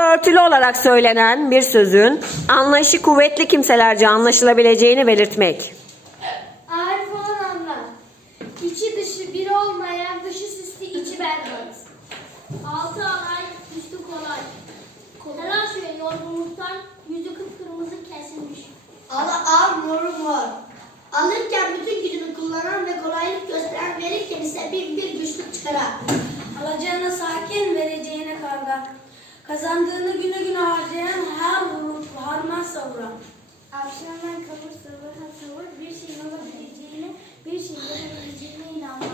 örtülü olarak söylenen bir sözün anlayışı kuvvetli kimselerce anlaşılabileceğini belirtmek. Arif olan anlar. İçi dışı bir olmayan, dışı süslü, içi berbat. Altı alay, üstü kolay. Telaş ve yorgunluktan yüzü kıpkırmızı kesilmiş. Ala ağır moru mor. Alırken bütün gücünü kullanan ve kolaylık gösteren verirken ise bin bir güçlük çıkaran. Alacağına sakin, vereceğine karga. Kazandığını günü güne harcayan her vurup harman savuran. Akşamdan kalır sabah tavır bir şeyin olabileceğine, bir şeyin yapabileceğine inanmak.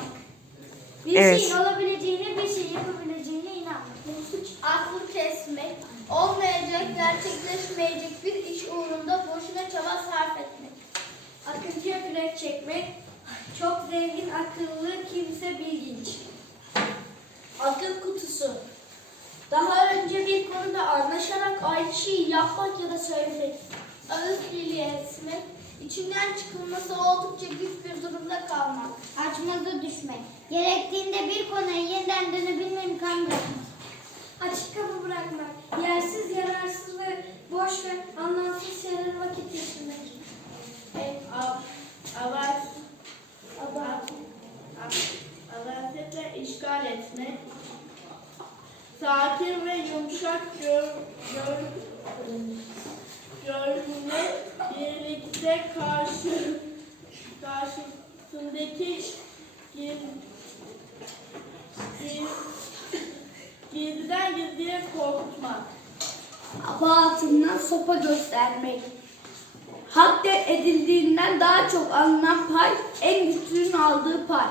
Bir Evet. şeyin olabileceğine, bir şey yapabileceğine inanmak. Suç aklı kesmek, olmayacak, gerçekleşmeyecek bir iş uğrunda boşuna çaba sarf etmek. Akıntıya kürek çekmek, çok zengin, akıllı, kimse bilginç. Akıl kutusu. Konuda anlaşarak aynı şeyi yapmak ya da söylemek. Ağız birliği etmek. içinden çıkılması oldukça güç bir durumda kalmak. Açmaza düşmek. Gerektiğinde bir konuya yeniden dönebilme imkanı bırakmak. Açık kapı bırakmak. Yersiz, yararsız ve boş ve anlamsız şeylere vakit geçirmek. Avaz, avazetle işgal etmek, sakin ve yumuşak gör, gör, görünme birlikte karşı karşısındaki gir, gir, gizliden gizliye korkutmak. Aba altından sopa göstermek. Hak de edildiğinden daha çok alınan pay, en güçlünün aldığı pay.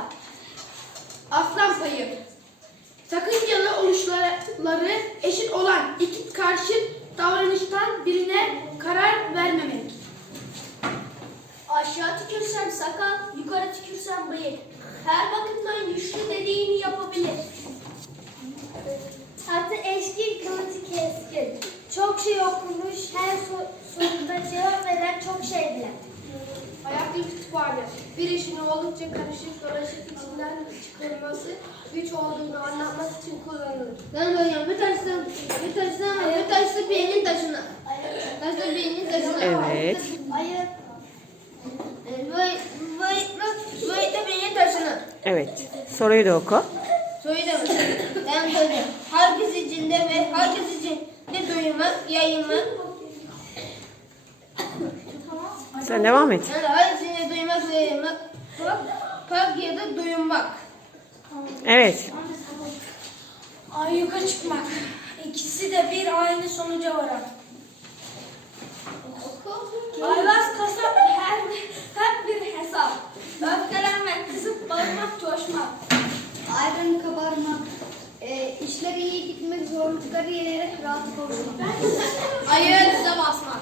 Birine karar vermemek. Aşağı tükürsem sakal, yukarı tükürsem bıyık. Her bakımdan güçlü dediğini yapabilir. Atı eşkin, kılıcı keskin. Çok şey okumuş, her so- sorunda cevap veren çok şey bilen. Ayak bir kütüphane. Bir işin oldukça karışık dolaşık içinden çıkarılması, güç olduğunu anlatmak için kullanılır. Ben böyle bir taşsın, bir taşsın, Evet. Böyle, böyle, böyle taşını. Evet. Soruyu da oku. Soyu da mı? Ben söyleyeyim. Herkes içinde ve herkes için ne duymak, yayılmak, Sen devam et. yani herkes içinde duymak yayılmak, pak ya da duymak. Evet. Ayyuka çıkmak. İkisi de bir aynı sonuca varar. Ayvaz kasap her, hep bir hesap. Öfkelenmek, kızıp bağırmak, coşmak. Ayrın kabarmak. E, işleri iyi gitmek, zorlukları yenerek rahat kavuşmak. Ayağınıza basmak.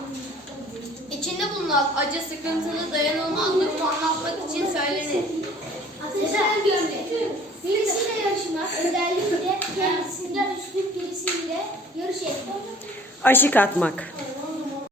İçinde bulunan acı, sıkıntılı, dayanılmaz durumu anlatmak için söylenir. Ateşten görmek. Birisiyle yarışmak, özellikle kendisinden üstün birisiyle yarış etmek. Aşık atmak.